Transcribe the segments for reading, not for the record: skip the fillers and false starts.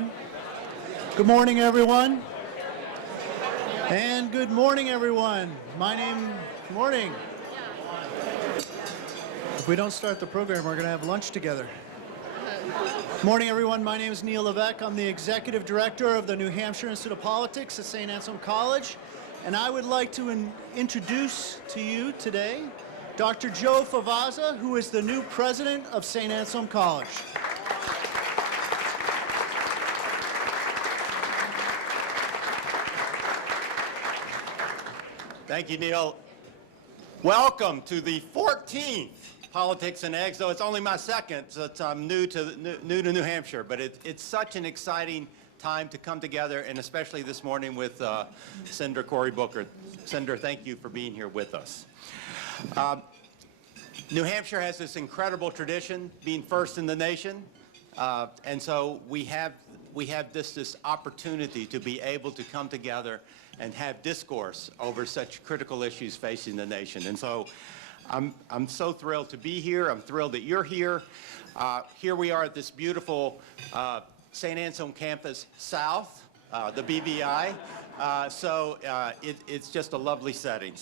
everyone. Good morning, everyone. And good morning, everyone. Good morning. If we don't start the program, we're going to have lunch together. Good morning, everyone. My name is Neil Levesque. I'm the Executive Director of the New Hampshire Institute of Politics at St. Anselm College. And I would like to introduce to you today Dr. Joe Favazza, who is the new president of St. Anselm College. Thank you, Neil. Welcome to the 14th Politics and Eggs, though it's only my second, so I'm new to New Hampshire, but it's such an exciting time to come together, and especially this morning with Senator Cory Booker. Senator, thank you for being here with us. New Hampshire has this incredible tradition, being first in the nation, and so we have this opportunity to be able to come together and have discourse over such critical issues facing the nation. And so I'm so thrilled to be here. I'm thrilled that you're here. Here we are at this beautiful St. Anselm Campus South, the BVI. It's just a lovely setting.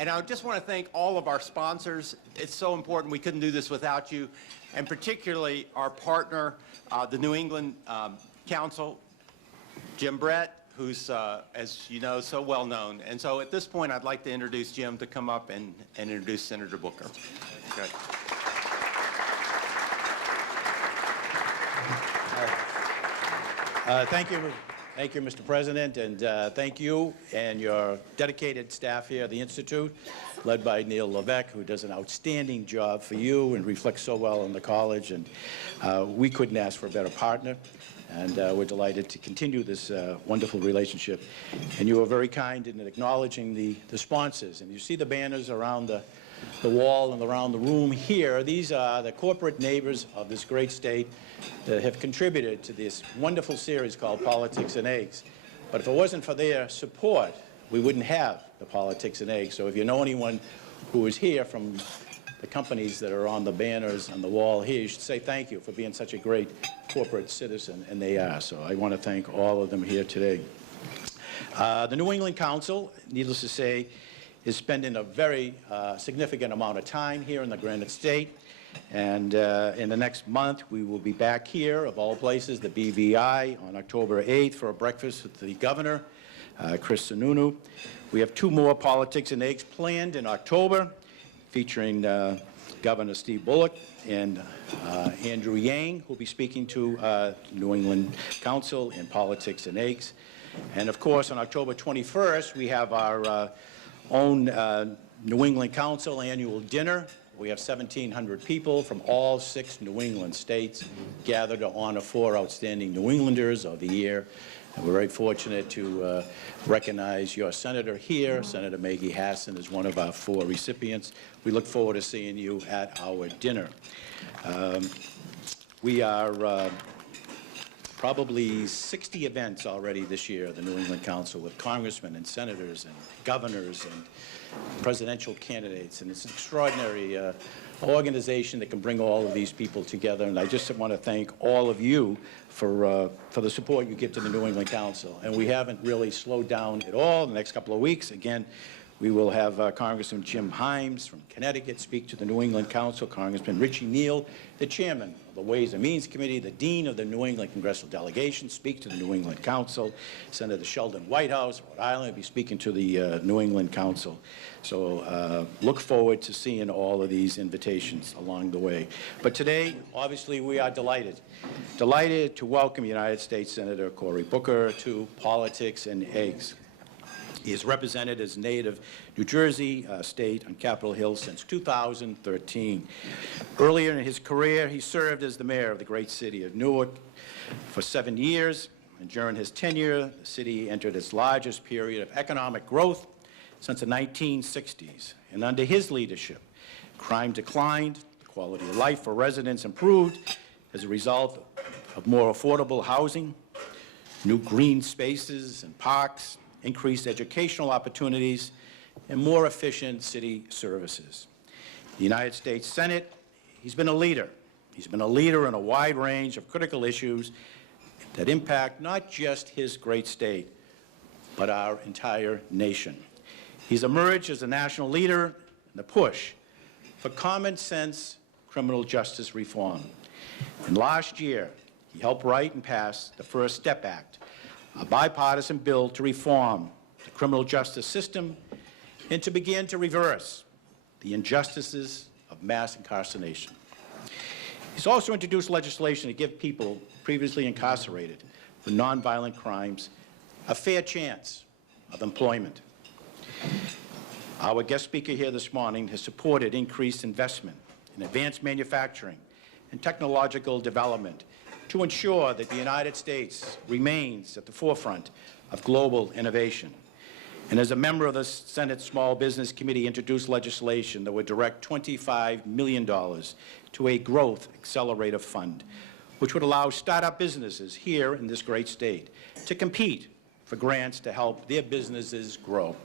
And I just want to thank all of our sponsors. It's so important. We couldn't do this without you, and particularly our partner, the New England Council, Jim Brett, who's, as you know, so well known. And so at this point, I'd like to introduce Jim to come up and introduce Senator Booker. Okay. Thank you, Mr. President, and thank you and your dedicated staff here at the Institute, led by Neil Levesque, who does an outstanding job for you and reflects so well on the college. And we couldn't ask for a better partner, and we're delighted to continue this wonderful relationship. And you were very kind in acknowledging the sponsors. And you see the banners around the wall and around the room here. These are the corporate neighbors of this great state that have contributed to this wonderful series called Politics and Eggs. But if it wasn't for their support, we wouldn't have the Politics and Eggs. So if you know anyone who is here from the companies that are on the banners on the wall here, you should say thank you for being such a great corporate citizen, and they are. So I want to thank all of them here today. The New England Council, needless to say, is spending a very significant amount of time here in the Granite State. And in the next month, we will be back here, of all places, the BVI, on October 8th for a breakfast with the governor, Chris Sununu. We have 2 more Politics and Eggs planned in October, featuring Governor Steve Bullock and Andrew Yang, who will be speaking to New England Council in Politics and Eggs. And of course, on October 21st, we have our own New England Council annual dinner. We have 1,700 people from all 6 New England states gathered to honor 4 outstanding New Englanders of the year. And we're very fortunate to recognize your senator here. Senator Maggie Hassan is one of our 4 recipients. We look forward to seeing you at our dinner. We are probably 60 events already this year at the New England Council with congressmen and senators and governors and presidential candidates, and it's an extraordinary organization that can bring all of these people together. And I just want to thank all of you for the support you give to the New England Council. And we haven't really slowed down at all. In the next couple of weeks, again, we will have Congressman Jim Himes from Connecticut speak to the New England Council, Congressman Richie Neal, the chairman of the Ways and Means Committee, the dean of the New England Congressional Delegation, speak to the New England Council. Senator Sheldon Whitehouse, Rhode Island, will be speaking to the New England Council. So look forward to seeing all of these invitations along the way. But today, obviously, we are delighted to welcome United States Senator Cory Booker to Politics and Eggs. He has represented his native New Jersey state on Capitol Hill since 2013. Earlier in his career, he served as the mayor of the great city of Newark for 7 years. And during his tenure, the city entered its largest period of economic growth since the 1960s. And under his leadership, crime declined, the quality of life for residents improved as a result of more affordable housing, new green spaces and parks, increased educational opportunities, and more efficient city services. The United States Senate, he's been a leader. He's been a leader in a wide range of critical issues that impact not just his great state, but our entire nation. He's emerged as a national leader in the push for common sense criminal justice reform. And last year, he helped write and pass the First Step Act, a bipartisan bill to reform the criminal justice system and to begin to reverse the injustices of mass incarceration. He's also introduced legislation to give people previously incarcerated for nonviolent crimes a fair chance of employment. Our guest speaker here this morning has supported increased investment in advanced manufacturing and technological development to ensure that the United States remains at the forefront of global innovation. And as a member of the Senate Small Business Committee, introduced legislation that would direct $25 million to a growth accelerator fund, which would allow startup businesses here in this great state to compete for grants to help their businesses grow.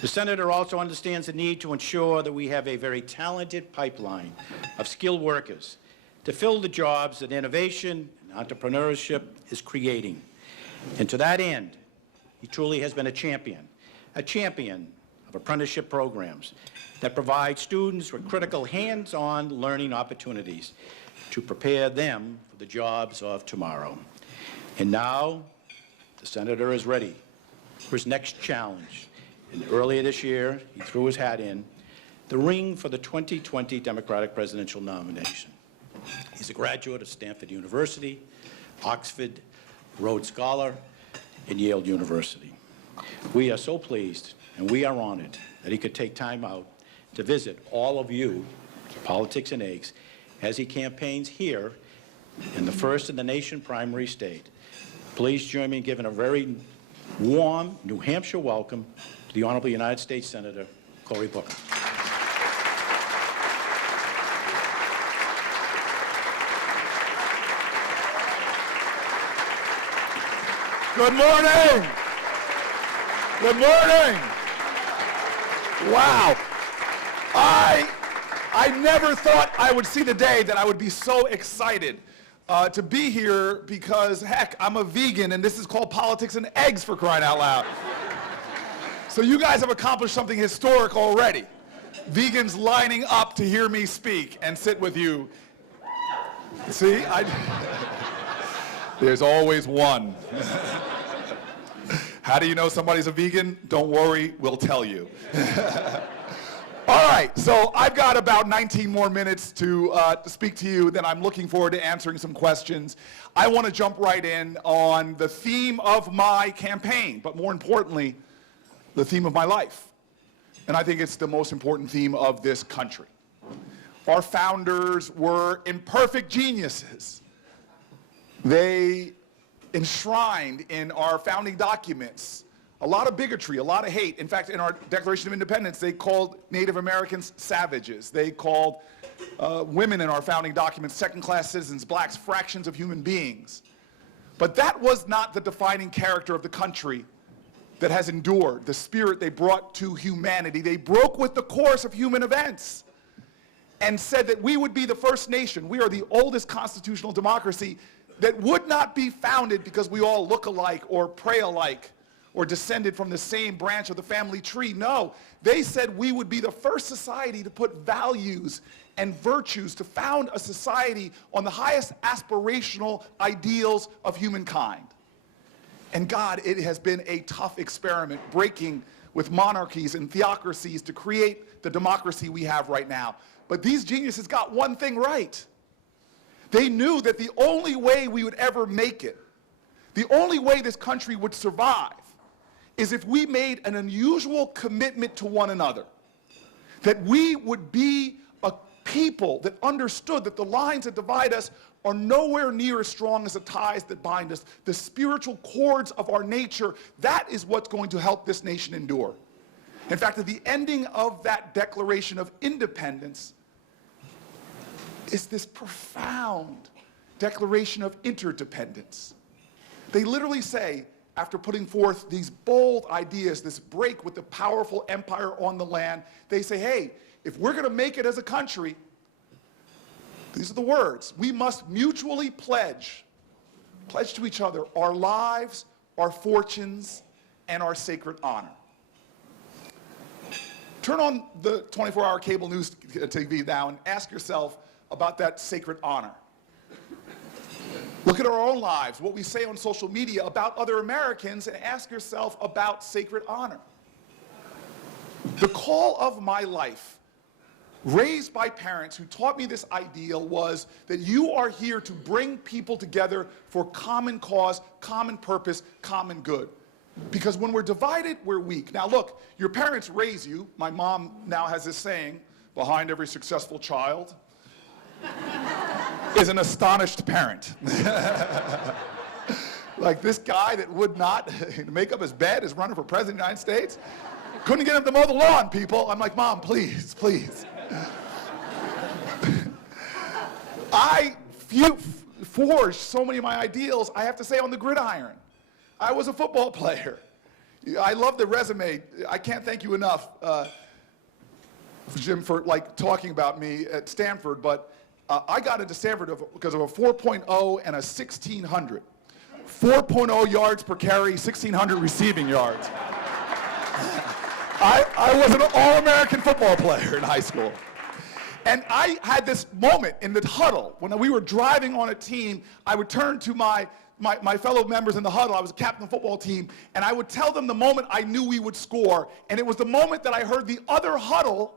The Senator also understands the need to ensure that we have a very talented pipeline of skilled workers to fill the jobs that innovation and entrepreneurship is creating. And to that end, he truly has been a champion of apprenticeship programs that provide students with critical hands-on learning opportunities to prepare them for the jobs of tomorrow. And now, the Senator is ready for his next challenge. And earlier this year, he threw his hat in the ring for the 2020 Democratic presidential nomination. He's a graduate of Stanford University, Oxford, Rhodes Scholar, and Yale University. We are so pleased and we are honored that he could take time out to visit all of you, Politics and Eggs, as he campaigns here in the first in the nation primary state. Please join me in giving a very warm New Hampshire welcome to the Honorable United States Senator Cory Booker. Good morning. Good morning. Wow. I never thought I would see the day that I would be so excited to be here because, heck, I'm a vegan and this is called Politics and Eggs, for crying out loud. So you guys have accomplished something historic already. Vegans lining up to hear me speak and sit with you. See, there's always one. How do you know somebody's a vegan? Don't worry, we'll tell you. All right, so I've got about 19 more minutes to speak to you, then I'm looking forward to answering some questions. I want to jump right in on the theme of my campaign, but more importantly, the theme of my life. And I think it's the most important theme of this country. Our founders were imperfect geniuses. They enshrined in our founding documents a lot of bigotry, a lot of hate. In fact, in our Declaration of Independence, they called Native Americans savages. They called women in our founding documents second-class citizens, blacks fractions of human beings. But that was not the defining character of the country that has endured, the spirit they brought to humanity. They broke with the course of human events and said that we would be the first nation. We are the oldest constitutional democracy that would not be founded because we all look alike or pray alike or descended from the same branch of the family tree. No, they said we would be the first society to put values and virtues, to found a society on the highest aspirational ideals of humankind. And God, it has been a tough experiment, breaking with monarchies and theocracies to create the democracy we have right now. But these geniuses got one thing right. They knew that the only way we would ever make it, the only way this country would survive, is if we made an unusual commitment to one another. That we would be a people that understood that the lines that divide us are nowhere near as strong as the ties that bind us. The spiritual cords of our nature, that is what's going to help this nation endure. In fact, at the ending of that Declaration of Independence is this profound declaration of interdependence. They literally say, after putting forth these bold ideas, this break with the powerful empire on the land, they say, hey, if we're going to make it as a country, these are the words, we must mutually pledge pledge to each other our lives, our fortunes, and our sacred honor. Turn on the 24-hour cable news TV now and ask yourself about that sacred honor. Look at our own lives, what we say on social media about other Americans, and ask yourself about sacred honor. The call of my life, raised by parents who taught me this ideal, was that you are here to bring people together for common cause, common purpose, common good. Because when we're divided, we're weak. Now look, your parents raise you. My mom now has this saying, behind every successful child is an astonished parent. Like this guy that would not make up his bed is running for president of the United States. Couldn't get him to mow the lawn, people. I'm like, Mom, please, please. I forged so many of my ideals, I have to say, on the gridiron. I was a football player. I love the resume. I can't thank you enough, Jim, for talking about me at Stanford, but I got into Stanford because of a 4.0 and a 1600. 4.0 yards per carry, 1600 receiving yards. I was an all-American football player in high school. And I had this moment in the huddle. When we were driving on a team, I would turn to my fellow members in the huddle. I was a captain of the football team, and I would tell them the moment I knew we would score, and it was the moment that I heard the other huddle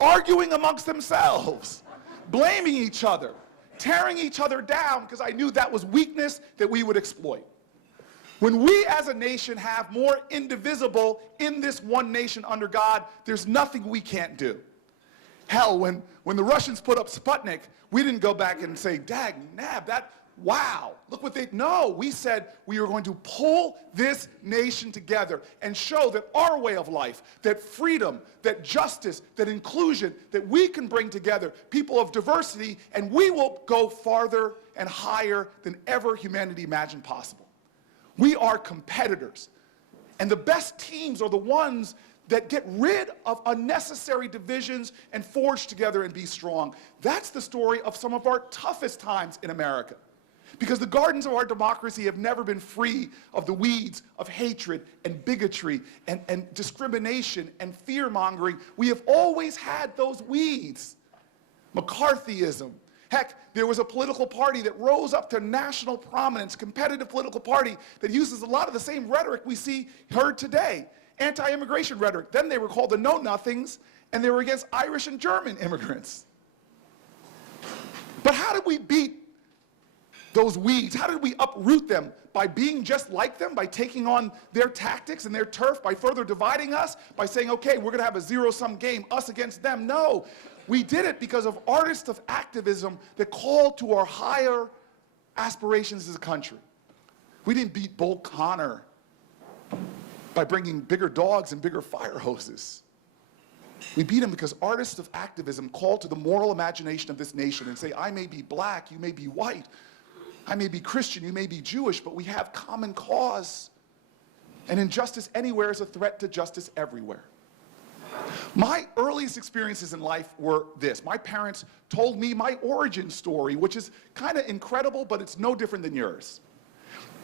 arguing amongst themselves, blaming each other, tearing each other down, because I knew that was weakness that we would exploit. When we as a nation have more indivisible in this one nation under God, there's nothing we can't do. Hell, when the Russians put up Sputnik, we didn't go back and say, dag, nab, wow, look what they, no, we said we were going to pull this nation together and show that our way of life, that freedom, that justice, that inclusion, that we can bring together people of diversity, and we will go farther and higher than ever humanity imagined possible. We are competitors, and the best teams are the ones that get rid of unnecessary divisions and forge together and be strong. That's the story of some of our toughest times in America. Because the gardens of our democracy have never been free of the weeds of hatred and bigotry and discrimination and fear-mongering. We have always had those weeds. McCarthyism. Heck, there was a political party that rose up to national prominence, competitive political party that uses a lot of the same rhetoric we heard today. Anti-immigration rhetoric. Then they were called the Know-Nothings, and they were against Irish and German immigrants. But how did we beat those weeds? How did we uproot them? By being just like them, by taking on their tactics and their turf, by further dividing us, by saying, okay, we're going to have a zero-sum game, us against them. No, we did it because of artists of activism that called to our higher aspirations as a country. We didn't beat Bull Connor by bringing bigger dogs and bigger fire hoses. We beat him because artists of activism called to the moral imagination of this nation and say, I may be black, you may be white, I may be Christian, you may be Jewish, but we have common cause. And injustice anywhere is a threat to justice everywhere. My earliest experiences in life were this. My parents told me my origin story, which is kind of incredible, but it's no different than yours.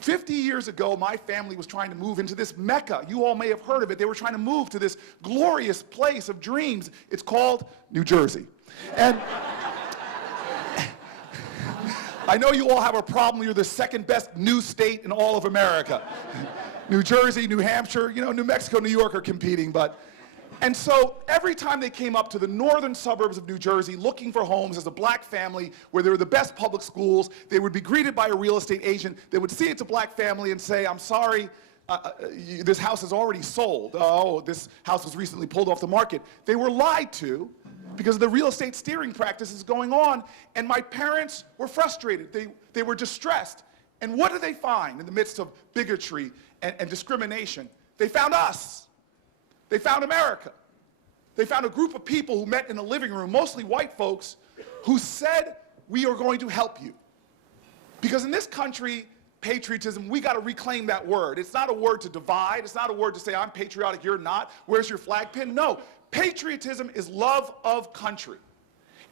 50 years ago, my family was trying to move into this Mecca. You all may have heard of it. They were trying to move to this glorious place of dreams. It's called New Jersey. And I know you all have a problem. You're the second best new state in all of America. New Jersey, New Hampshire, New Mexico, New York are competing, but... And so every time they came up to the northern suburbs of New Jersey looking for homes as a black family where there were the best public schools, they would be greeted by a real estate agent. They would see it's a black family and say, I'm sorry, this house is already sold. Oh, this house was recently pulled off the market. They were lied to because of the real estate steering practices going on, and my parents were frustrated. They were distressed. And what did they find in the midst of bigotry and discrimination? They found us. They found America. They found a group of people who met in the living room, mostly white folks, who said, we are going to help you. Because in this country, patriotism, we got to reclaim that word. It's not a word to divide. It's not a word to say, I'm patriotic, you're not. Where's your flag pin? No. Patriotism is love of country.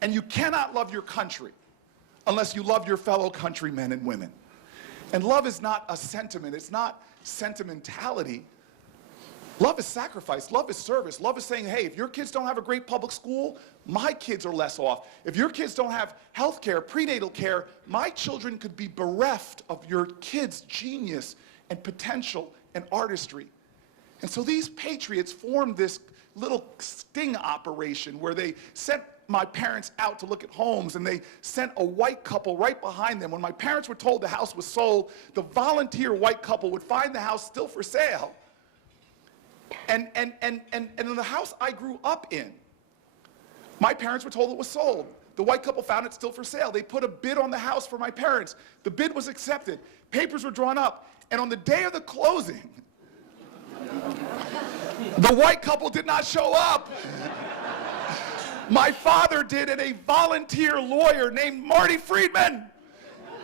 And you cannot love your country unless you love your fellow countrymen and women. And love is not a sentiment. It's not sentimentality. Love is sacrifice. Love is service. Love is saying, hey, if your kids don't have a great public school, my kids are less off. If your kids don't have health care, prenatal care, my children could be bereft of your kids' genius and potential and artistry. And so these patriots formed this little sting operation where they sent my parents out to look at homes, and they sent a white couple right behind them. When my parents were told the house was sold, the volunteer white couple would find the house still for sale. And in the house I grew up in, my parents were told it was sold. The white couple found it still for sale. They put a bid on the house for my parents. The bid was accepted. Papers were drawn up. And on the day of the closing, the white couple did not show up. My father did, and a volunteer lawyer named Marty Friedman.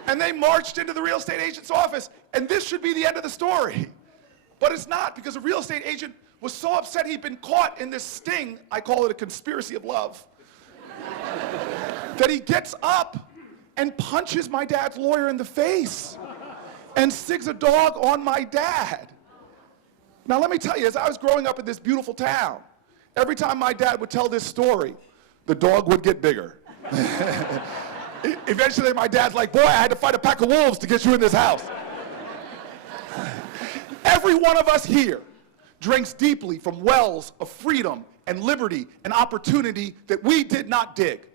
And they marched into the real estate agent's office. And this should be the end of the story. But it's not, because the real estate agent was so upset he'd been caught in this sting, I call it a conspiracy of love, that he gets up and punches my dad's lawyer in the face and sigs a dog on my dad. Now let me tell you, as I was growing up in this beautiful town, every time my dad would tell this story, the dog would get bigger. Eventually my dad's like, boy, I had to fight a pack of wolves to get you in this house. Every one of us here drinks deeply from wells of freedom and liberty and opportunity that we did not dig.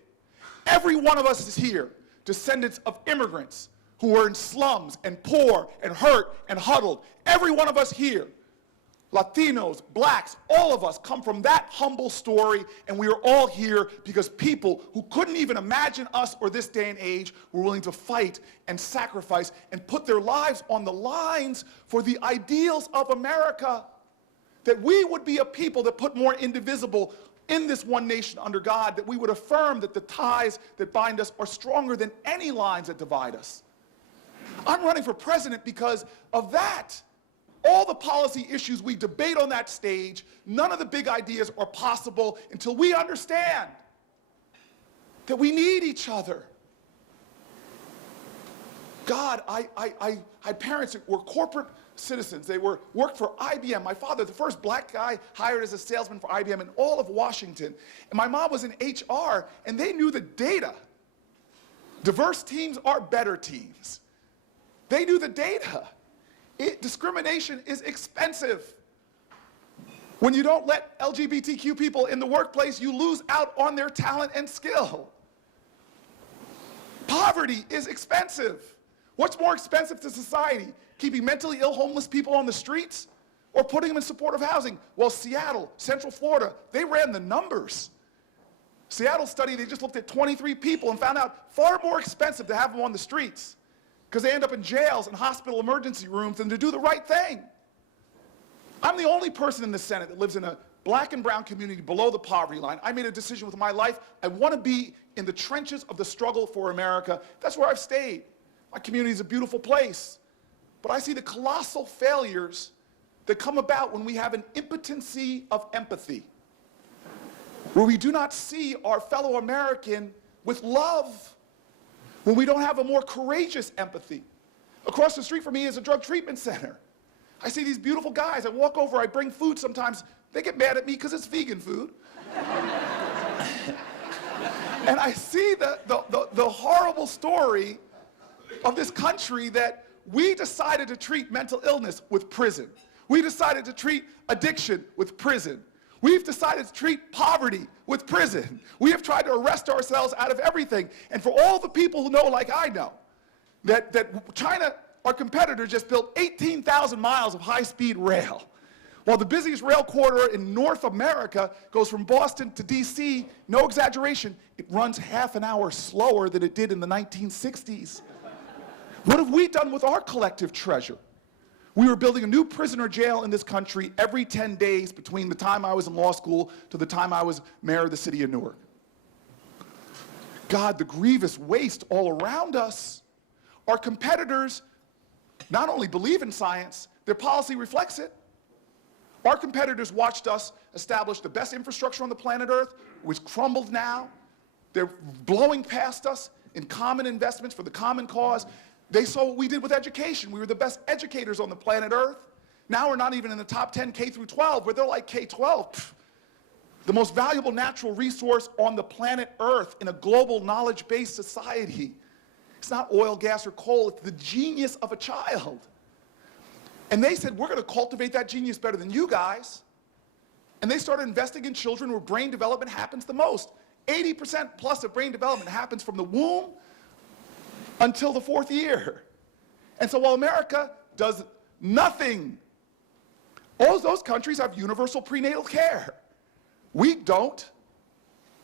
Every one of us is here, descendants of immigrants who were in slums and poor and hurt and huddled. Every one of us here, Latinos, blacks, all of us come from that humble story, and we are all here because people who couldn't even imagine us or this day and age were willing to fight and sacrifice and put their lives on the lines for the ideals of America. That we would be a people that put more indivisible in this one nation under God, that we would affirm that the ties that bind us are stronger than any lines that divide us. I'm running for president because of that. All the policy issues we debate on that stage, none of the big ideas are possible until we understand that we need each other. God, I had parents that were corporate citizens. They worked for IBM. My father, the first black guy hired as a salesman for IBM in all of Washington. And my mom was in HR, and they knew the data. Diverse teams are better teams. They knew the data. Discrimination is expensive. When you don't let LGBTQ people in the workplace, you lose out on their talent and skill. Poverty is expensive. What's more expensive to society? Keeping mentally ill homeless people on the streets or putting them in supportive housing? Well, Seattle, Central Florida, they ran the numbers. Seattle study, they just looked at 23 people and found out far more expensive to have them on the streets, because they end up in jails and hospital emergency rooms than to do the right thing. I'm the only person in the Senate that lives in a black and brown community below the poverty line. I made a decision with my life. I want to be in the trenches of the struggle for America. That's where I've stayed. My community is a beautiful place. But I see the colossal failures that come about when we have an impotency of empathy, where we do not see our fellow American with love, when we don't have a more courageous empathy. Across the street from me is a drug treatment center. I see these beautiful guys. I walk over, I bring food sometimes. They get mad at me because it's vegan food. And I see the horrible story of this country that we decided to treat mental illness with prison. We decided to treat addiction with prison. We've decided to treat poverty with prison. We have tried to arrest ourselves out of everything. And for all the people who know, like I know, that China, our competitor, just built 18,000 miles of high-speed rail. While the busiest rail corridor in North America goes from Boston to DC, no exaggeration, it runs half an hour slower than it did in the 1960s. What have we done with our collective treasure? We were building a new prisoner jail in this country every 10 days between the time I was in law school to the time I was mayor of the city of Newark. God, the grievous waste all around us. Our competitors not only believe in science, their policy reflects it. Our competitors watched us establish the best infrastructure on the planet Earth, which crumbled now. They're blowing past us in common investments for the common cause. They saw what we did with education. We were the best educators on the planet Earth. Now we're not even in the top 10 K through 12, where they're like K-12. The most valuable natural resource on the planet Earth in a global knowledge-based society. It's not oil, gas, or coal. It's the genius of a child. And they said, we're going to cultivate that genius better than you guys. And they started investing in children where brain development happens the most. 80% plus of brain development happens from the womb until the 4th year. And so while America does nothing, all those countries have universal prenatal care. We don't.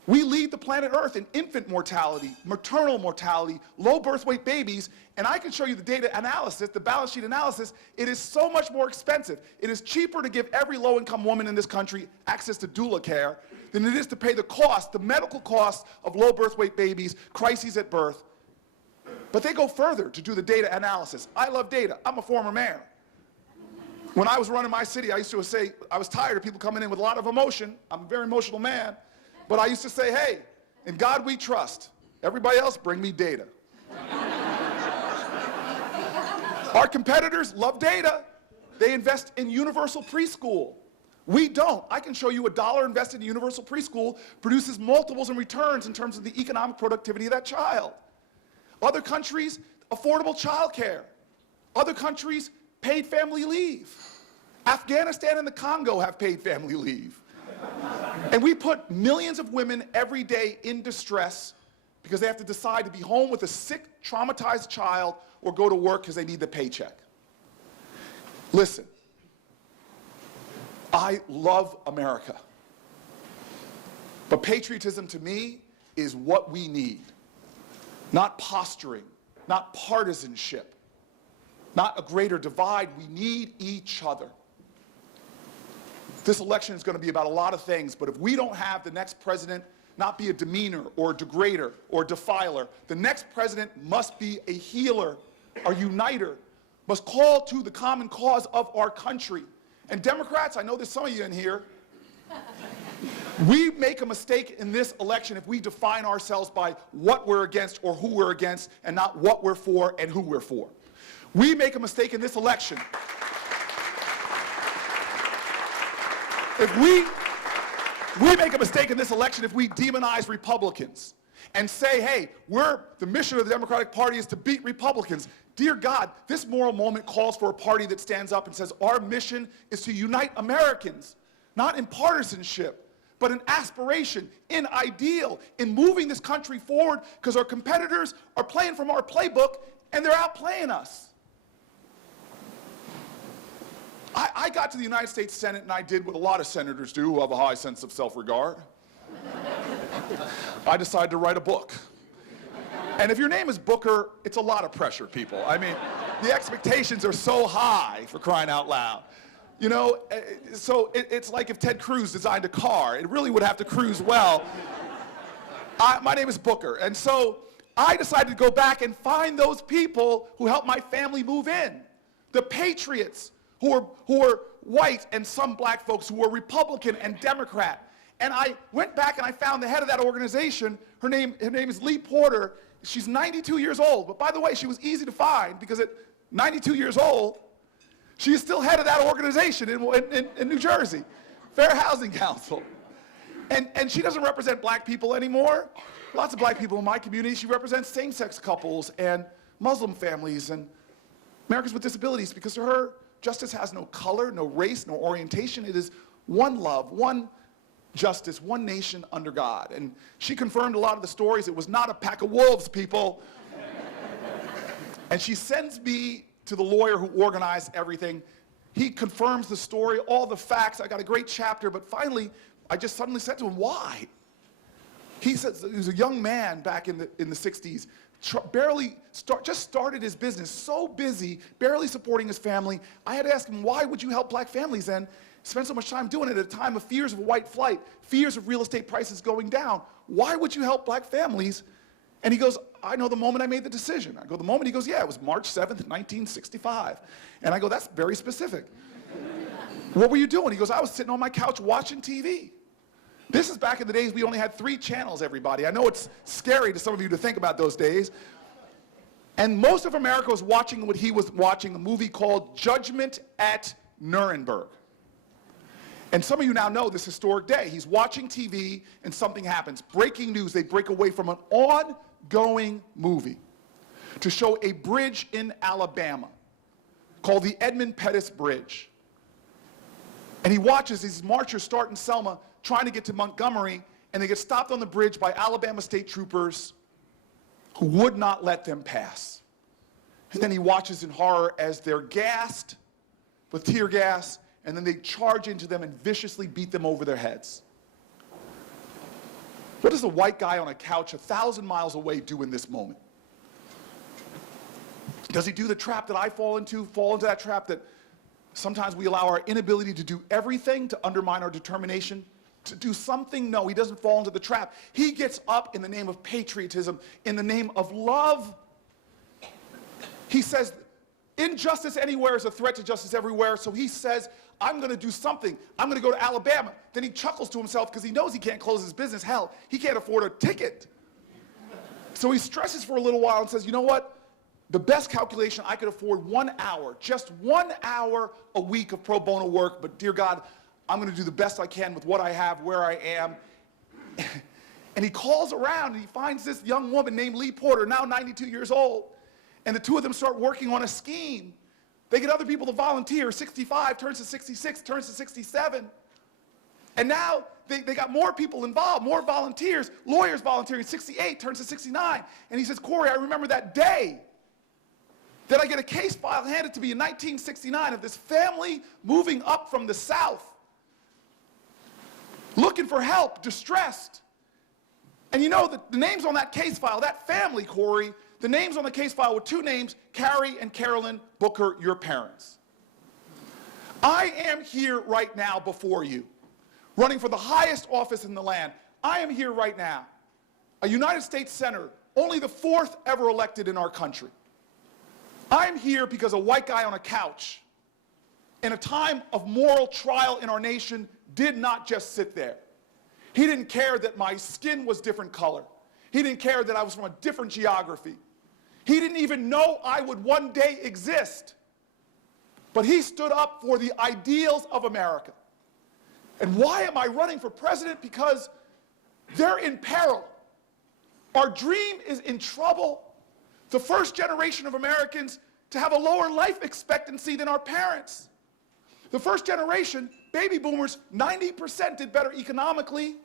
We lead the planet Earth in infant mortality, maternal mortality, low birth weight babies, and I can show you the data analysis, the balance sheet analysis. It is so much more expensive. It is cheaper to give every low-income woman in this country access to doula care than it is to pay the cost, the medical cost of low birth weight babies, crises at birth. But they go further to do the data analysis. I love data. I'm a former mayor. When I was running my city, I used to say, I was tired of people coming in with a lot of emotion. I'm a very emotional man. But I used to say, hey, in God we trust. Everybody else, bring me data. Our competitors love data. They invest in universal preschool. We don't. I can show you $1 invested in universal preschool produces multiples in returns in terms of the economic productivity of that child. Other countries, affordable child care. Other countries, paid family leave. Afghanistan and the Congo have paid family leave. And we put millions of women every day in distress because they have to decide to be home with a sick, traumatized child or go to work because they need the paycheck. Listen, I love America. But patriotism to me is what we need. Not posturing, not partisanship, not a greater divide. We need each other. This election is going to be about a lot of things, but if we don't have the next president not be a demeanor or a degrader or a defiler, the next president must be a healer, a uniter, must call to the common cause of our country. And Democrats, I know there's some of you in here, we make a mistake in this election if we define ourselves by what we're against or who we're against and not what we're for and who we're for. We make a mistake in this election. If we make a mistake in this election if we demonize Republicans and say, hey, the mission of the Democratic Party is to beat Republicans. Dear God, this moral moment calls for a party that stands up and says, our mission is to unite Americans, not in partisanship, but in aspiration, in ideal, in moving this country forward, because our competitors are playing from our playbook and they're outplaying us. I got to the United States Senate and I did what a lot of senators do who have a high sense of self-regard. I decided to write a book. And if your name is Booker, it's a lot of pressure, people. I mean, the expectations are so high, for crying out loud. You know, so it's like if Ted Cruz designed a car. It really would have to cruise well. My name is Booker. And so I decided to go back and find those people who helped my family move in. The patriots who are white and some black folks who were Republican and Democrat. And I went back and I found the head of that organization. Her name is Lee Porter. She's 92 years old. But by the way, she was easy to find because at 92 years old, she is still head of that organization in New Jersey, Fair Housing Council. And she doesn't represent black people anymore. Lots of black people in my community. She represents same-sex couples and Muslim families and Americans with disabilities, because to her, justice has no color, no race, no orientation. It is one love, one justice, one nation under God. And she confirmed a lot of the stories. It was not a pack of wolves, people. And she sends me to the lawyer who organized everything. He confirms the story, all the facts. I got a great chapter, but finally, I just suddenly said to him, why? He says he was a young man back in the 60s, just started his business, so busy, barely supporting his family. I had to ask him, why would you help black families then spend so much time doing it at a time of fears of white flight, fears of real estate prices going down? Why would you help black families? And he goes, I know the moment I made the decision. I go, the moment? He goes, yeah, it was March 7th, 1965. And I go, that's very specific. What were you doing? He goes, I was sitting on my couch watching TV. This is back in the days we only had 3 channels, everybody. I know it's scary to some of you to think about those days. And most of America was watching what he was watching, a movie called Judgment at Nuremberg. And some of you now know this historic day. He's watching TV and something happens. Breaking news, they break away from an ongoing movie to show a bridge in Alabama called the Edmund Pettus Bridge. And he watches these marchers start in Selma trying to get to Montgomery, and they get stopped on the bridge by Alabama state troopers who would not let them pass. And then he watches in horror as they're gassed with tear gas, and then they charge into them and viciously beat them over their heads. What does a white guy on a couch 1,000 miles away do in this moment? Does he do the trap that I fall into that trap that sometimes we allow our inability to do everything to undermine our determination to do something? No, he doesn't fall into the trap. He gets up in the name of patriotism, in the name of love. He says, injustice anywhere is a threat to justice everywhere, so he says, I'm going to do something. I'm going to go to Alabama. Then he chuckles to himself because he knows he can't close his business. Hell, he can't afford a ticket. So he stresses for a little while and says, you know what? The best calculation, I could afford 1 hour, just 1 hour a week of pro bono work, but dear God, I'm going to do the best I can with what I have, where I am. And he calls around and he finds this young woman named Lee Porter, now 92 years old. And the two of them start working on a scheme. They get other people to volunteer. 65 turns to 66, turns to 67. And now they got more people involved, more volunteers, lawyers volunteering. 68 turns to 69. And he says, Cory, I remember that day that I get a case file handed to me in 1969 of this family moving up from the South, looking for help, distressed. And you know, the names on that case file, that family, Cory, the names on the case file were two names, Carrie and Carolyn Booker, your parents. I am here right now before you, running for the highest office in the land. I am here right now, a United States Senator, only the 4th ever elected in our country. I'm here because a white guy on a couch, in a time of moral trial in our nation, did not just sit there. He didn't care that my skin was different color. He didn't care that I was from a different geography. He didn't even know I would one day exist. But he stood up for the ideals of America. And why am I running for president? Because they're in peril. Our dream is in trouble. The first generation of Americans to have a lower life expectancy than our parents. The first generation, baby boomers, 90% did better economically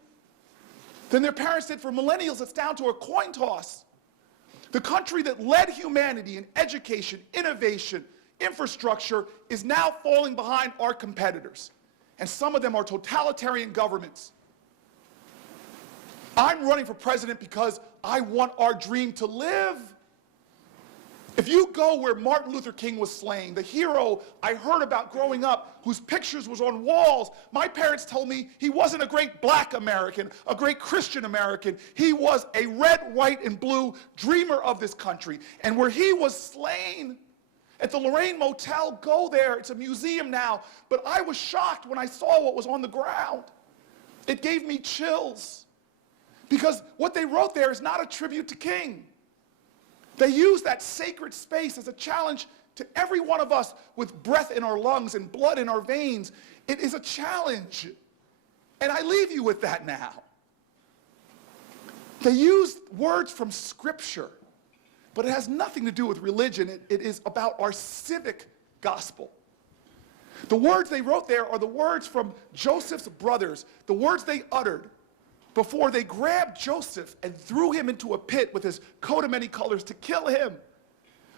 than their parents did. For millennials, it's down to a coin toss. The country that led humanity in education, innovation, infrastructure is now falling behind our competitors. And some of them are totalitarian governments. I'm running for president because I want our dream to live. If you go where Martin Luther King was slain, the hero I heard about growing up, whose pictures was on walls, my parents told me he wasn't a great black American, a great Christian American. He was a red, white, and blue dreamer of this country. And where he was slain, at the Lorraine Motel, go there. It's a museum now. But I was shocked when I saw what was on the ground. It gave me chills. Because what they wrote there is not a tribute to King. They use that sacred space as a challenge to every one of us with breath in our lungs and blood in our veins. It is a challenge. And I leave you with that now. They use words from Scripture, but it has nothing to do with religion. It is about our civic gospel. The words they wrote there are the words from Joseph's brothers, the words they uttered before they grabbed Joseph and threw him into a pit with his coat of many colors to kill him.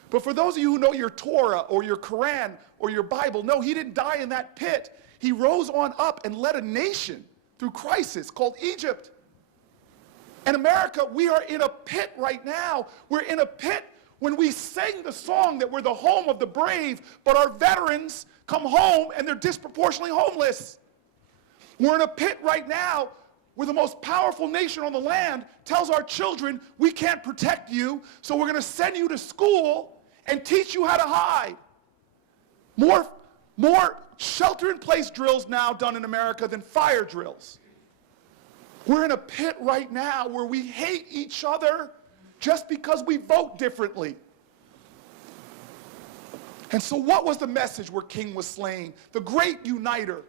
But for those of you who know your Torah or your Quran or your Bible, no, he didn't die in that pit. He rose on up and led a nation through crisis called Egypt. And America, we are in a pit right now. We're in a pit when we sing the song that we're the home of the brave, but our veterans come home and they're disproportionately homeless. We're in a pit right now where the most powerful nation on the land tells our children, we can't protect you, so we're going to send you to school and teach you how to hide. More shelter-in-place drills now done in America than fire drills. We're in a pit right now where we hate each other just because we vote differently. And so what was the message where King was slain? The great uniter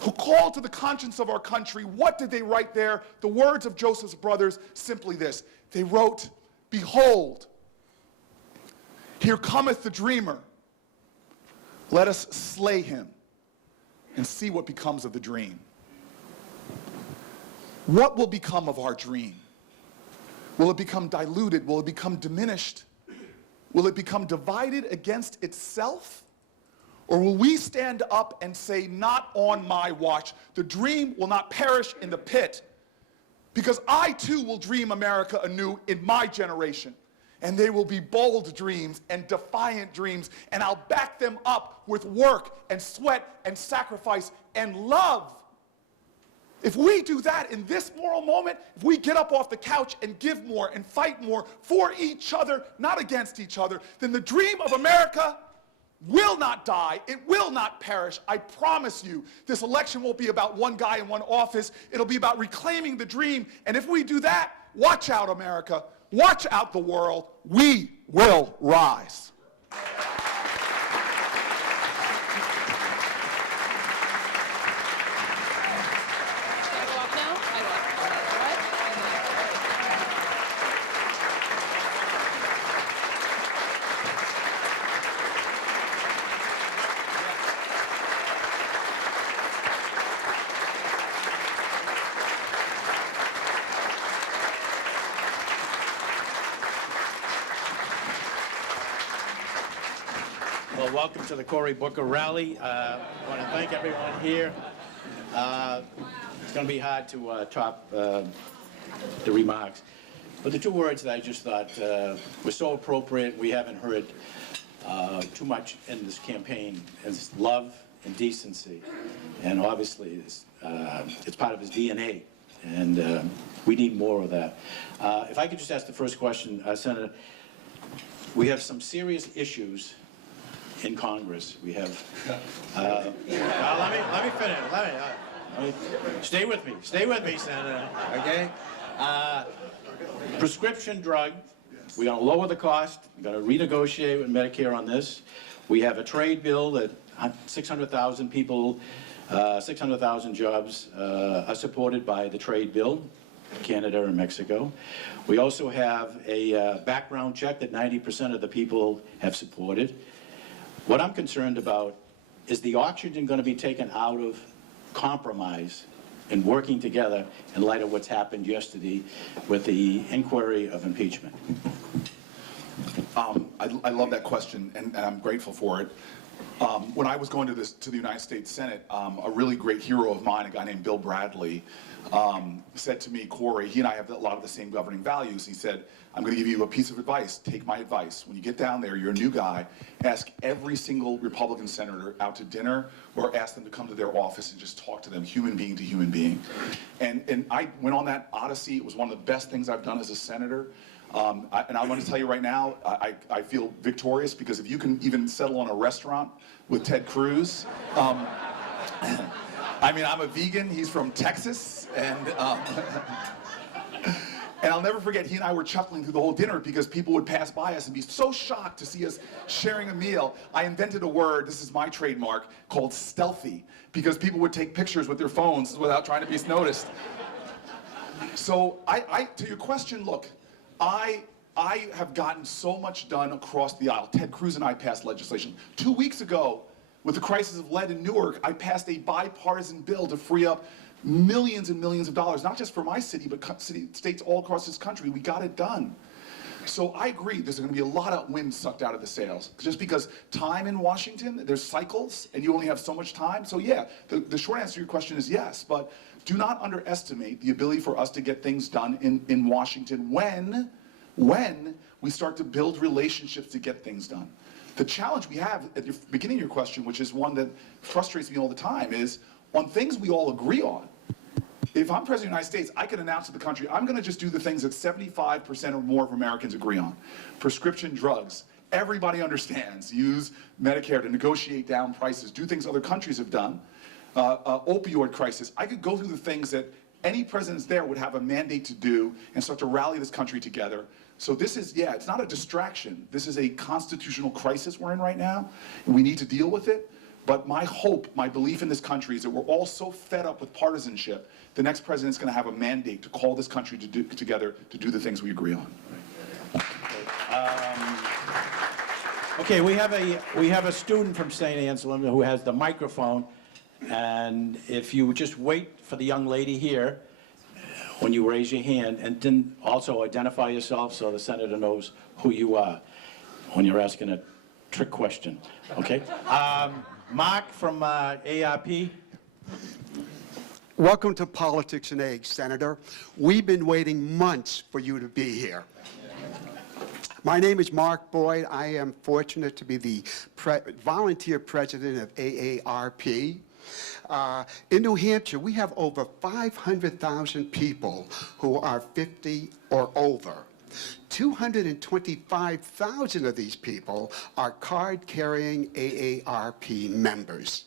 who called to the conscience of our country. What did they write there? The words of Joseph's brothers, simply this. They wrote, "Behold, here cometh the dreamer. Let us slay him and see what becomes of the dream." What will become of our dream? Will it become diluted? Will it become diminished? Will it become divided against itself? Or will we stand up and say, "Not on my watch. The dream will not perish in the pit, because I too will dream America anew in my generation. And they will be bold dreams and defiant dreams, and I'll back them up with work and sweat and sacrifice and love." If we do that in this moral moment, if we get up off the couch and give more and fight more for each other, not against each other, then the dream of America will not die. It will not perish. I promise you, this election won't be about one guy in one office. It'll be about reclaiming the dream. And if we do that, watch out, America. Watch out, the world. We will rise. Well, welcome to the Cory Booker rally. I want to thank everyone here. It's going to be hard to top the remarks. But the two words that I just thought were so appropriate, we haven't heard too much in this campaign, is love and decency. And obviously, it's part of his DNA. And we need more of that. If I could just ask the first question, Senator, we have some serious issues in Congress. We have, well, let me finish. Let me, stay with me, Senator, okay? Prescription drug, we're gonna lower the cost, we're gonna renegotiate with Medicare on this. We have a trade bill that 600,000 people, 600,000 jobs are supported by the trade bill, Canada and Mexico. We also have a background check that 90% of the people have supported. What I'm concerned about is the oxygen going to be taken out of compromise and working together in light of what's happened yesterday with the inquiry of impeachment. I love that question, and I'm grateful for it. When I was going to the United States Senate, a really great hero of mine, a guy named Bill Bradley, said to me, "Cory," he and I have a lot of the same governing values. He said, "I'm going to give you a piece of advice. Take my advice. When you get down there, you're a new guy. Ask every single Republican senator out to dinner, or ask them to come to their office and just talk to them, human being to human being." And I went on that odyssey. It was one of the best things I've done as a senator. And I want to tell you right now, I feel victorious, because if you can even settle on a restaurant with Ted Cruz, I mean, I'm a vegan, he's from Texas, and I'll never forget, he and I were chuckling through the whole dinner because people would pass by us and be so shocked to see us sharing a meal. I invented a word, this is my trademark, called stealthy, because people would take pictures with their phones without trying to be noticed. So to your question, look, I have gotten so much done across the aisle. Ted Cruz and I passed legislation. 2 weeks ago, with the crisis of lead in Newark, I passed a bipartisan bill to free up millions and millions of dollars, not just for my city, but states all across this country. We got it done. So I agree, there's going to be a lot of wind sucked out of the sails. Just because time in Washington, there's cycles, and you only have so much time. So yeah, the short answer to your question is yes, but do not underestimate the ability for us to get things done in Washington when we start to build relationships to get things done. The challenge we have at the beginning of your question, which is one that frustrates me all the time, is on things we all agree on. If I'm President of the United States, I can announce to the country, I'm going to just do the things that 75% or more of Americans agree on. Prescription drugs. Everybody understands. Use Medicare to negotiate down prices. Do things other countries have done. Opioid crisis. I could go through the things that any president there would have a mandate to do and start to rally this country together. So this is, yeah, it's not a distraction. This is a constitutional crisis we're in right now, and we need to deal with it. But my hope, my belief in this country is that we're all so fed up with partisanship, the next president's going to have a mandate to call this country together to do the things we agree on. Okay, we have a student from St. Anselm who has the microphone, and if you would just wait for the young lady here when you raise your hand, and then also identify yourself so the senator knows who you are when you're asking a trick question, okay? Mark from ARP. Welcome to Politics and Eggs, Senator. We've been waiting months for you to be here. My name is Mark Boyd. I am fortunate to be the volunteer president of AARP. In New Hampshire, we have over 500,000 people who are 50 or over. 225,000 of these people are card-carrying AARP members.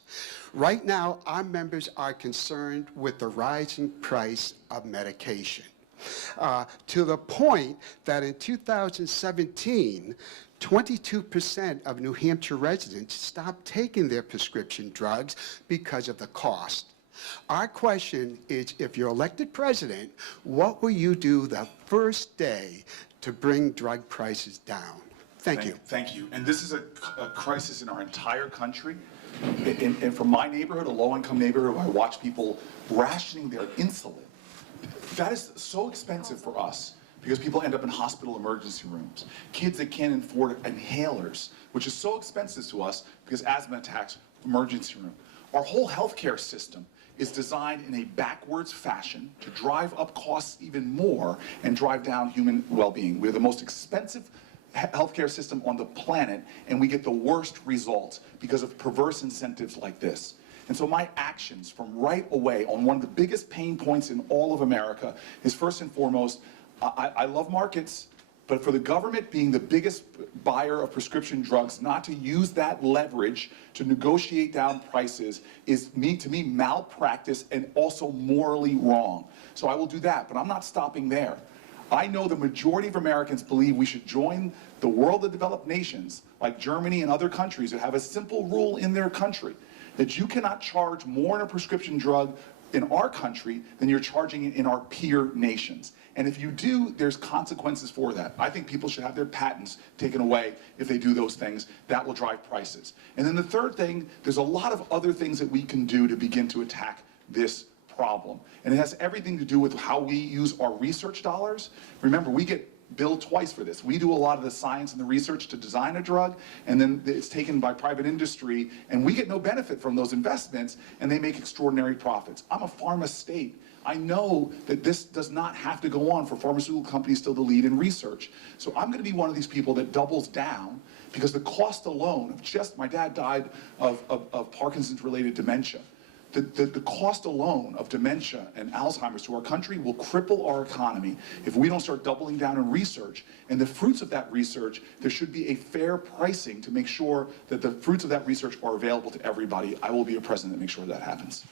Right now, our members are concerned with the rising price of medication. To the point that in 2017, 22% of New Hampshire residents stopped taking their prescription drugs because of the cost. Our question is, if you're elected president, what will you do the first day to bring drug prices down? Thank you. Thank you. And this is a crisis in our entire country. And from my neighborhood, a low-income neighborhood, I watch people rationing their insulin. That is so expensive for us because people end up in hospital emergency rooms. Kids that can't afford inhalers, which is so expensive to us because asthma attacks, emergency room. Our whole healthcare system is designed in a backwards fashion to drive up costs even more and drive down human well-being. We're the most expensive healthcare system on the planet, and we get the worst results because of perverse incentives like this. And so my actions from right away on one of the biggest pain points in all of America is, first and foremost, I love markets, but for the government being the biggest buyer of prescription drugs, not to use that leverage to negotiate down prices is, to me, malpractice and also morally wrong. So I will do that, but I'm not stopping there. I know the majority of Americans believe we should join the world of developed nations, like Germany and other countries, that have a simple rule in their country, that you cannot charge more on a prescription drug in our country than you're charging it in our peer nations. And if you do, there's consequences for that. I think people should have their patents taken away if they do those things. That will drive prices. And then the third thing, there's a lot of other things that we can do to begin to attack this problem. And it has everything to do with how we use our research dollars. Remember, we get billed twice for this. We do a lot of the science and the research to design a drug, and then it's taken by private industry, and we get no benefit from those investments, and they make extraordinary profits. I'm a pharma state. I know that this does not have to go on for pharmaceutical companies still to lead in research. So I'm going to be one of these people that doubles down, because the cost alone of just, my dad died of Parkinson's-related dementia. The cost alone of dementia and Alzheimer's to our country will cripple our economy if we don't start doubling down on research. And the fruits of that research, there should be a fair pricing to make sure that the fruits of that research are available to everybody. I will be a president that makes sure that happens.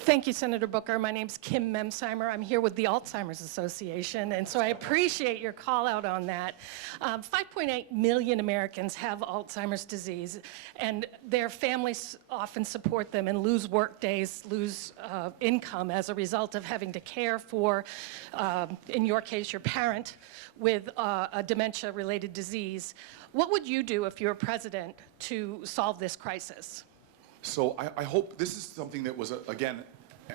Thank you, Senator Booker. My name's Kim Memsheimer. I'm here with the Alzheimer's Association, and so I appreciate your call out on that. 5.8 million Americans have Alzheimer's disease, and their families often support them and lose work days, lose income as a result of having to care for, in your case, your parent with a dementia-related disease. What would you do if you were president to solve this crisis? So I hope this is something that was, again,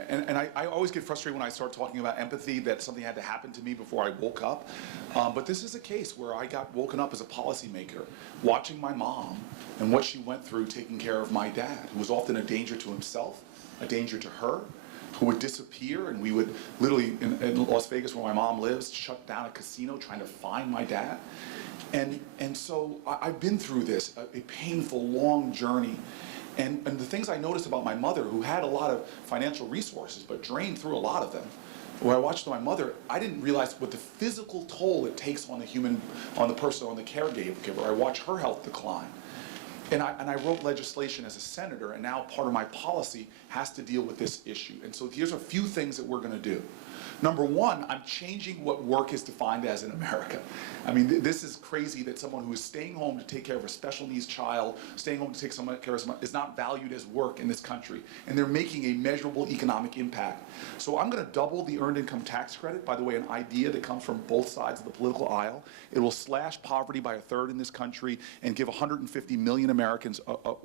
and I always get frustrated when I start talking about empathy, that something had to happen to me before I woke up. But this is a case where I got woken up as a policymaker, watching my mom and what she went through taking care of my dad, who was often a danger to himself, a danger to her, who would disappear, and we would literally, in Las Vegas where my mom lives, shut down a casino trying to find my dad. And so I've been through this, a painful, long journey. And the things I noticed about my mother, who had a lot of financial resources, but drained through a lot of them, where I watched my mother, I didn't realize what the physical toll it takes on the human, on the person, on the caregiver. I watched her health decline. And I wrote legislation as a senator, and now part of my policy has to deal with this issue. And so here's a few things that we're going to do. Number one, I'm changing what work is defined as in America. I mean, this is crazy that someone who is staying home to take care of a special needs child, staying home to take care of someone, is not valued as work in this country. And they're making a measurable economic impact. So I'm going to double the earned income tax credit, by the way, an idea that comes from both sides of the political aisle. It will slash poverty by 1/3 in this country and give 150 million Americans a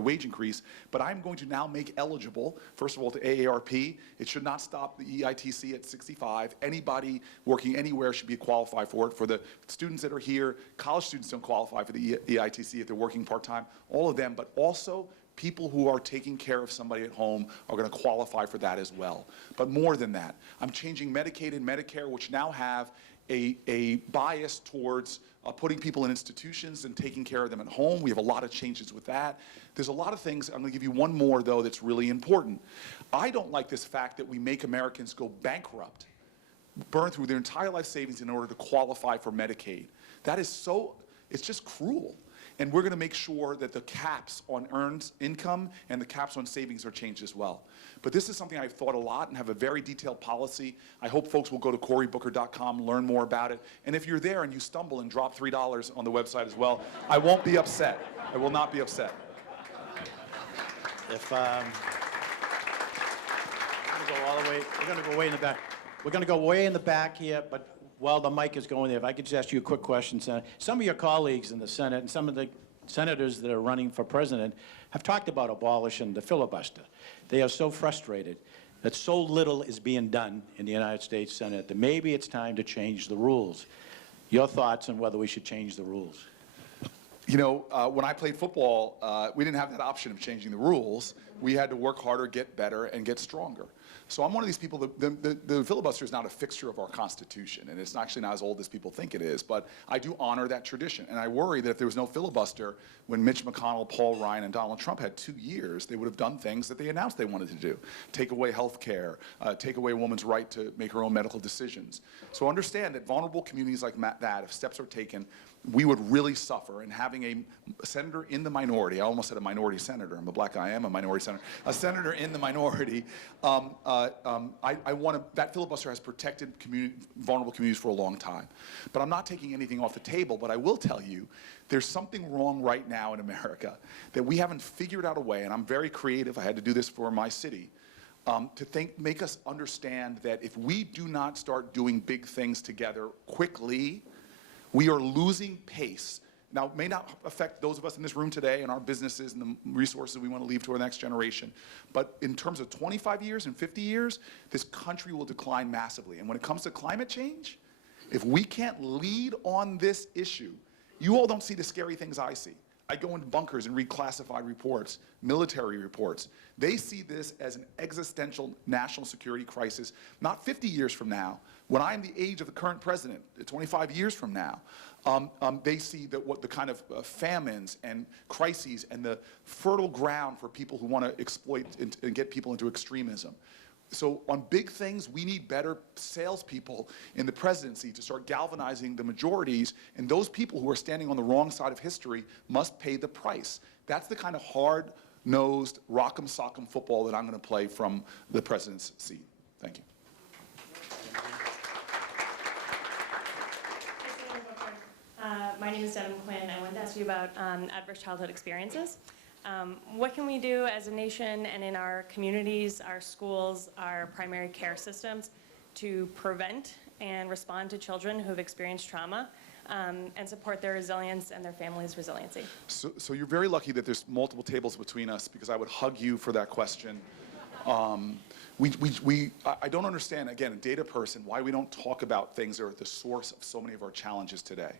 wage increase. But I'm going to now make eligible, first of all, to AARP. It should not stop the EITC at 65. Anybody working anywhere should be qualified for it. For the students that are here, college students don't qualify for the EITC if they're working part-time, all of them, but also people who are taking care of somebody at home are going to qualify for that as well. But more than that, I'm changing Medicaid and Medicare, which now have a bias towards putting people in institutions and taking care of them at home. We have a lot of changes with that. There's a lot of things. I'm going to give you one more, though, that's really important. I don't like this fact that we make Americans go bankrupt, burn through their entire life savings in order to qualify for Medicaid. That is so, it's just cruel. And we're going to make sure that the caps on earned income and the caps on savings are changed as well. But this is something I've thought a lot and have a very detailed policy. I hope folks will go to corybooker.com, learn more about it. And if you're there and you stumble and drop $3 on the website as well, I won't be upset. I will not be upset. If, we're going to go all the way, we're going to go way in the back. We're going to go way in the back here, but while the mic is going there, if I could just ask you a quick question, Senator. Some of your colleagues in the Senate and some of the senators that are running for president have talked about abolishing the filibuster. They are so frustrated that so little is being done in the United States Senate that maybe it's time to change the rules. Your thoughts on whether we should change the rules? You know, when I played football, we didn't have that option of changing the rules. We had to work harder, get better, and get stronger. So I'm one of these people, the filibuster is not a fixture of our Constitution, and it's actually not as old as people think it is, but I do honor that tradition. And I worry that if there was no filibuster, when Mitch McConnell, Paul Ryan, and Donald Trump had 2 years, they would have done things that they announced they wanted to do. Take away health care, take away a woman's right to make her own medical decisions. So understand that vulnerable communities like that, if steps are taken, we would really suffer. And having a senator in the minority, I almost said a minority senator, I'm a black guy, I am a minority senator, a senator in the minority, I want to, that filibuster has protected vulnerable communities for a long time. But I'm not taking anything off the table, but I will tell you, there's something wrong right now in America that we haven't figured out a way, and I'm very creative, I had to do this for my city, to make us understand that if we do not start doing big things together quickly, we are losing pace. Now, it may not affect those of us in this room today and our businesses and the resources we want to leave to our next generation, but in terms of 25 years and 50 years, this country will decline massively. And when it comes to climate change, if we can't lead on this issue, you all don't see the scary things I see. I go into bunkers and read classified reports, military reports. They see this as an existential national security crisis, not 50 years from now, when I'm the age of the current president, 25 years from now. They see that what the kind of famines and crises and the fertile ground for people who want to exploit and get people into extremism. So on big things, we need better salespeople in the presidency to start galvanizing the majorities, and those people who are standing on the wrong side of history must pay the price. That's the kind of hard-nosed, rock'em sock'em football that I'm going to play from the president's seat. Thank you. My name is Devin Quinn. I wanted to ask you about adverse childhood experiences. What can we do as a nation and in our communities, our schools, our primary care systems to prevent and respond to children who have experienced trauma and support their resilience and their families' resiliency? So you're very lucky that there's multiple tables between us, because I would hug you for that question. I don't understand, again, a data person, why we don't talk about things that are at the source of so many of our challenges today.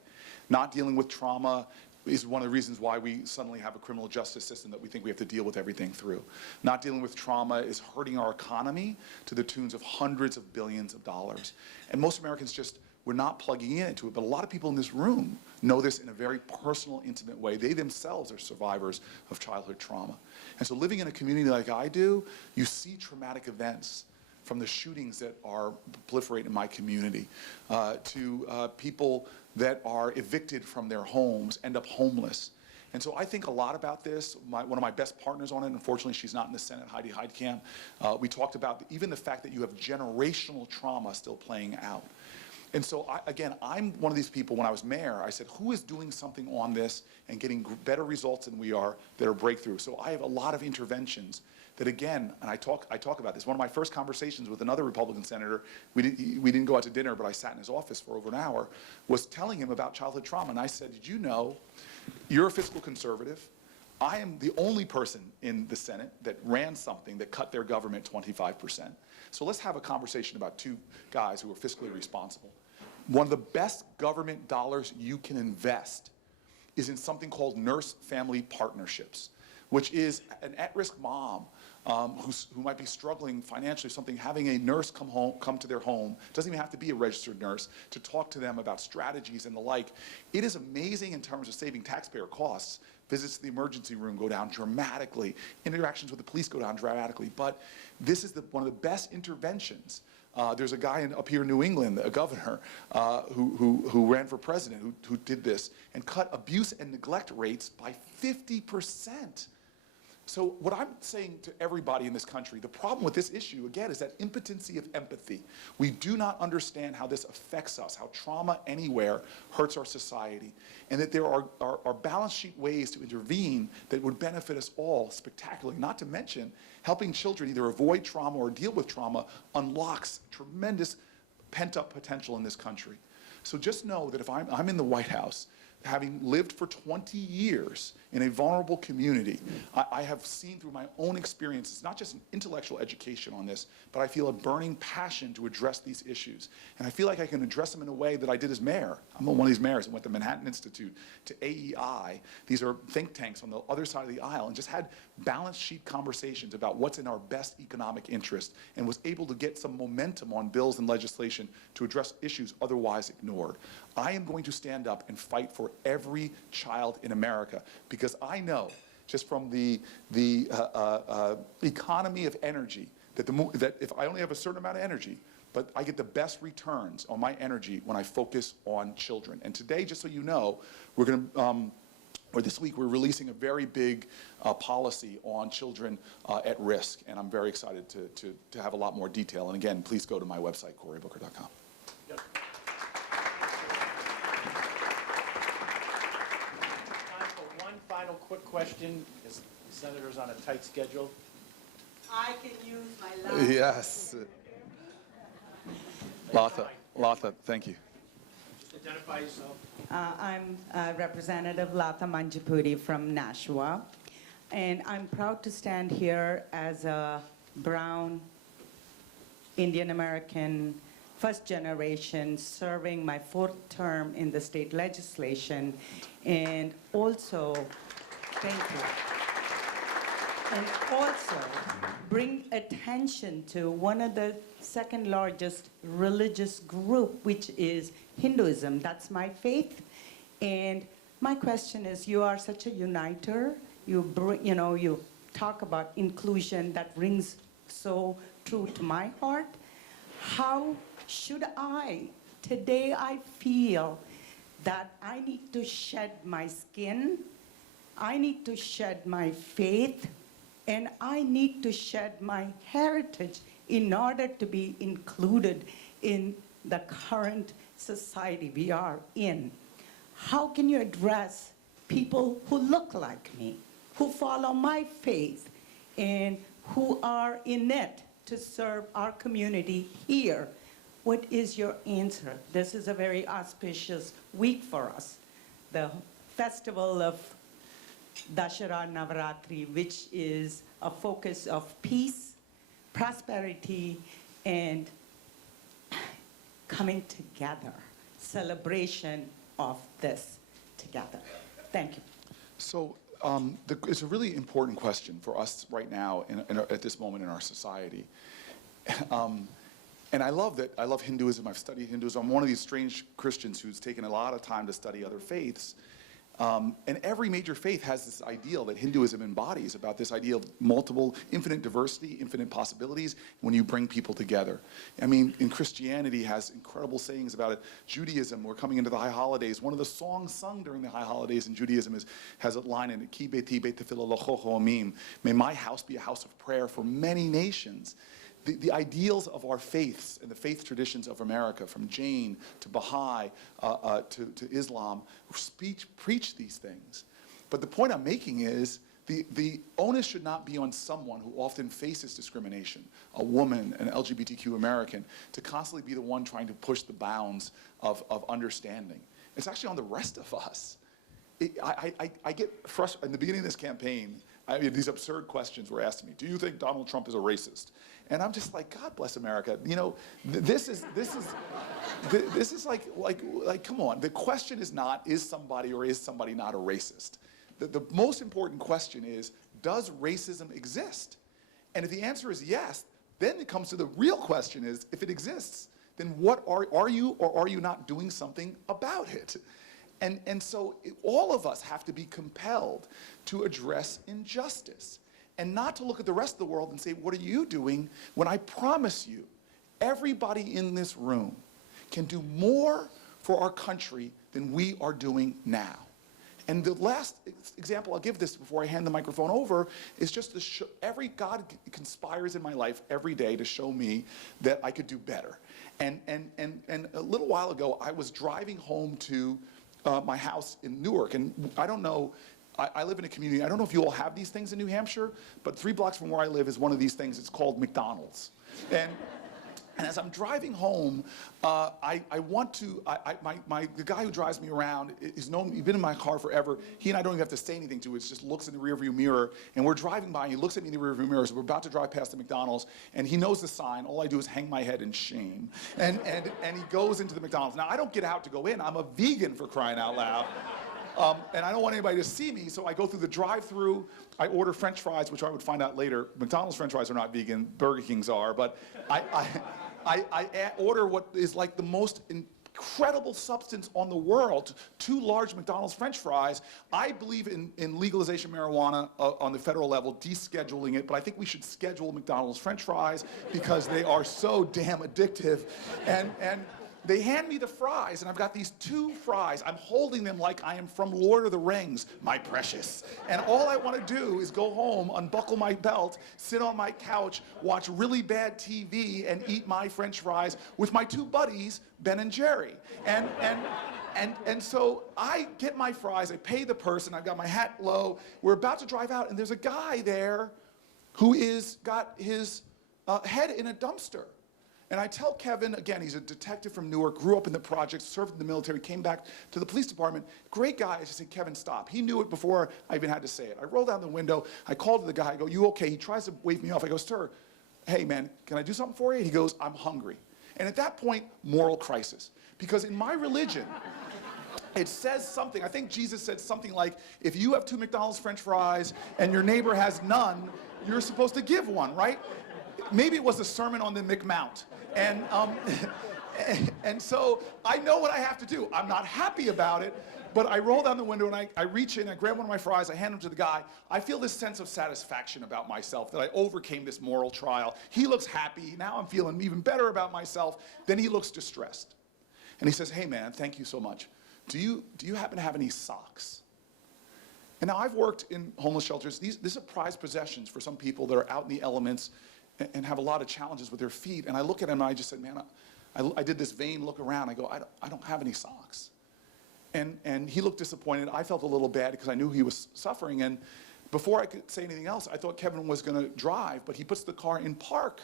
Not dealing with trauma is one of the reasons why we suddenly have a criminal justice system that we think we have to deal with everything through. Not dealing with trauma is hurting our economy to the tunes of hundreds of billions of dollars. And most Americans just, we're not plugging into it, but a lot of people in this room know this in a very personal, intimate way. They themselves are survivors of childhood trauma. And so living in a community like I do, you see traumatic events, from the shootings that are proliferate in my community, to people that are evicted from their homes, end up homeless. And so I think a lot about this. One of my best partners on it, unfortunately she's not in the Senate, Heidi Heitkamp, we talked about even the fact that you have generational trauma still playing out. And so, again, I'm one of these people, when I was mayor, I said, who is doing something on this and getting better results than we are that are breakthrough? So I have a lot of interventions that, again, and I talk about this. One of my first conversations with another Republican senator, we didn't go out to dinner, but I sat in his office for over an hour, was telling him about childhood trauma. And I said, did you know you're a fiscal conservative? I am the only person in the Senate that ran something that cut their government 25%. So let's have a conversation about two guys who are fiscally responsible. One of the best government dollars you can invest is in something called nurse-family partnerships, which is an at-risk mom who might be struggling financially, having a nurse come to their home, doesn't even have to be a registered nurse, to talk to them about strategies and the like. It is amazing in terms of saving taxpayer costs. Visits to the emergency room go down dramatically. Interactions with the police go down dramatically. But this is one of the best interventions. There's a guy up here in New England, a governor, who ran for president, who did this and cut abuse and neglect rates by 50%. So what I'm saying to everybody in this country, the problem with this issue, again, is that impotency of empathy. We do not understand how this affects us, how trauma anywhere hurts our society, and that there are balance sheet ways to intervene that would benefit us all spectacularly, not to mention helping children either avoid trauma or deal with trauma unlocks tremendous pent-up potential in this country. So just know that if I'm in the White House, having lived for 20 years in a vulnerable community, I have seen through my own experiences, not just an intellectual education on this, but I feel a burning passion to address these issues. And I feel like I can address them in a way that I did as mayor. I'm one of these mayors that went to Manhattan Institute, to AEI. These are think tanks on the other side of the aisle, and just had balance sheet conversations about what's in our best economic interest, and was able to get some momentum on bills and legislation to address issues otherwise ignored. I am going to stand up and fight for every child in America, because I know, just from the economy of energy, that if I only have a certain amount of energy, but I get the best returns on my energy when I focus on children. And today, just so you know, we're going to, or this week, we're releasing a very big policy on children at risk, and I'm very excited to have a lot more detail. And again, please go to my website, corybooker.com. Yep. One final quick question, as the senator's on a tight schedule. I can use my laptop. Yes. Latha, thank you. Just identify yourself. I'm Representative Latha Manjapudi from Nashua, and I'm proud to stand here as a brown Indian American, first generation, serving my 4th term in the state legislation, and also, thank you, and also bring attention to one of the second largest religious group, which is Hinduism. That's my faith. And my question is, you are such a uniter. You talk about inclusion that rings so true to my heart. How should today I feel that I need to shed my skin, I need to shed my faith, and I need to shed my heritage in order to be included in the current society we are in. How can you address people who look like me, who follow my faith, and who are in it to serve our community here? What is your answer? This is a very auspicious week for us. The festival of Dashara Navaratri, which is a focus of peace, prosperity, and coming together, celebration of this together. Thank you. So it's a really important question for us right now at this moment in our society. And I love Hinduism. I've studied Hinduism. I'm one of these strange Christians who's taken a lot of time to study other faiths. And every major faith has this ideal that Hinduism embodies about this idea of multiple, infinite diversity, infinite possibilities when you bring people together. I mean, in Christianity has incredible sayings about it. Judaism, we're coming into the high holidays. One of the songs sung during the high holidays in Judaism has a line in it, Ki beti beit tefillah l'chocho amim. May my house be a house of prayer for many nations. The ideals of our faiths and the faith traditions of America, from Jain to Baha'i to Islam, preach these things. But the point I'm making is the onus should not be on someone who often faces discrimination, a woman, an LGBTQ American, to constantly be the one trying to push the bounds of understanding. It's actually on the rest of us. I get frustrated. In the beginning of this campaign, these absurd questions were asked to me. Do you think Donald Trump is a racist? And I'm just like, God bless America. You know, this is like, come on. The question is not, is somebody or is somebody not a racist? The most important question is, does racism exist? And if the answer is yes, then it comes to the real question is, if it exists, then what are you or are you not doing something about it? And so all of us have to be compelled to address injustice and not to look at the rest of the world and say, what are you doing? When I promise you, everybody in this room can do more for our country than we are doing now. And the last example I'll give this before I hand the microphone over is just to show, God conspires in my life every day to show me that I could do better. And a little while ago, I was driving home to my house in Newark, and I don't know, I live in a community, I don't know if you all have these things in New Hampshire, but 3 blocks from where I live is one of these things. It's called McDonald's. And as I'm driving home, the guy who drives me around he's been in my car forever. He and I don't even have to say anything to it. It just looks in the rearview mirror, and we're driving by, and he looks at me in the rearview mirror, so we're about to drive past the McDonald's, and he knows the sign. All I do is hang my head in shame. And he goes into the McDonald's. Now, I don't get out to go in. I'm a vegan, for crying out loud. And I don't want anybody to see me, so I go through the drive-through. I order French fries, which I would find out later. McDonald's French fries are not vegan. Burger King's are. But I order what is like the most incredible substance on the world, 2 large McDonald's French fries. I believe in legalization of marijuana on the federal level, descheduling it, but I think we should schedule McDonald's French fries because they are so damn addictive. And they hand me the fries, and I've got these 2 fries. I'm holding them like I am from Lord of the Rings, my precious. And all I want to do is go home, unbuckle my belt, sit on my couch, watch really bad TV, and eat my French fries with my 2 buddies, Ben and Jerry. And so I get my fries, I pay the person, I've got my hat low. We're about to drive out, and there's a guy there who got his head in a dumpster. And I tell Kevin, again, he's a detective from Newark, grew up in the projects, served in the military, came back to the police department. Great guy. I just said, Kevin, stop. He knew it before I even had to say it. I roll down the window. I call to the guy. I go, you okay? He tries to wave me off. I go, sir, hey, man, can I do something for you? He goes, I'm hungry. And at that point, moral crisis. Because in my religion, it says something. I think Jesus said something like, if you have 2 McDonald's French fries and your neighbor has none, you're supposed to give one, right? Maybe it was a sermon on the McMount. And so I know what I have to do. I'm not happy about it, but I roll down the window and I reach in, I grab one of my fries, I hand them to the guy. I feel this sense of satisfaction about myself, that I overcame this moral trial. He looks happy. Now I'm feeling even better about myself. Then he looks distressed. And he says, hey man, thank you so much. Do you happen to have any socks? And now I've worked in homeless shelters. These are prized possessions for some people that are out in the elements and have a lot of challenges with their feet. And I look at him and I just said, man, I did this vain look around. I go, I don't have any socks. And he looked disappointed. I felt a little bad because I knew he was suffering. And before I could say anything else, I thought Kevin was going to drive, but he puts the car in park,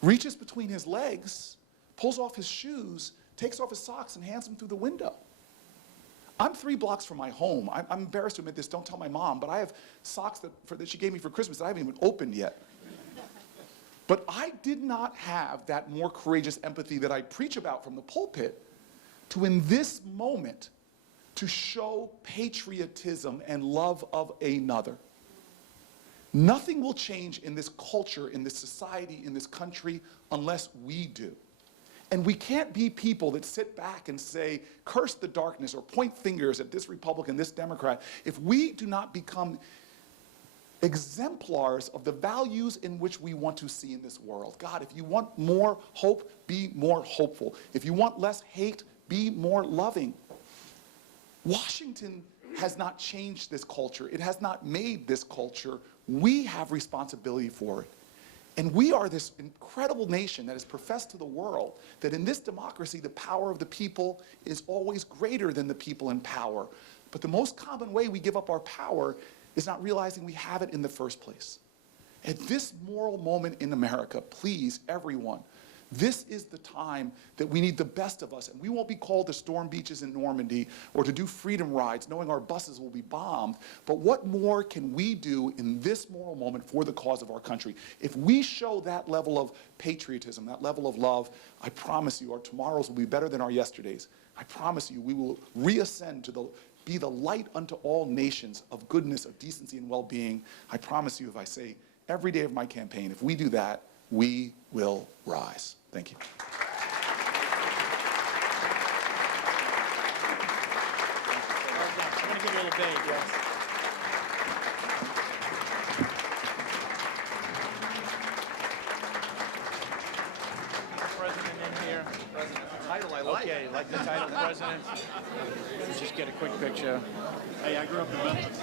reaches between his legs, pulls off his shoes, takes off his socks, and hands them through the window. I'm 3 blocks from my home. I'm embarrassed to admit this. Don't tell my mom, but I have socks that she gave me for Christmas that I haven't even opened yet. But I did not have that more courageous empathy that I preach about from the pulpit to, in this moment, to show patriotism and love of another. Nothing will change in this culture, in this society, in this country, unless we do. And we can't be people that sit back and say, curse the darkness or point fingers at this Republican, this Democrat, if we do not become exemplars of the values in which we want to see in this world. God, if you want more hope, be more hopeful. If you want less hate, be more loving. Washington has not changed this culture. It has not made this culture. We have responsibility for it. And we are this incredible nation that has professed to the world that in this democracy, the power of the people is always greater than the people in power. But the most common way we give up our power is not realizing we have it in the first place. At this moral moment in America, please, everyone, this is the time that we need the best of us. And we won't be called to storm beaches in Normandy or to do freedom rides knowing our buses will be bombed. But what more can we do in this moral moment for the cause of our country? If we show that level of patriotism, that level of love, I promise you our tomorrows will be better than our yesterdays. I promise you we will reascend to be the light unto all nations of goodness, of decency, and well-being. I promise you, if I say every day of my campaign, if we do that, we will rise. Thank you. I'm going to give you a little bait, yes. President in here. Title I like. Okay, like the title, President? Let's just get a quick picture. Hey, I grew up in Memphis.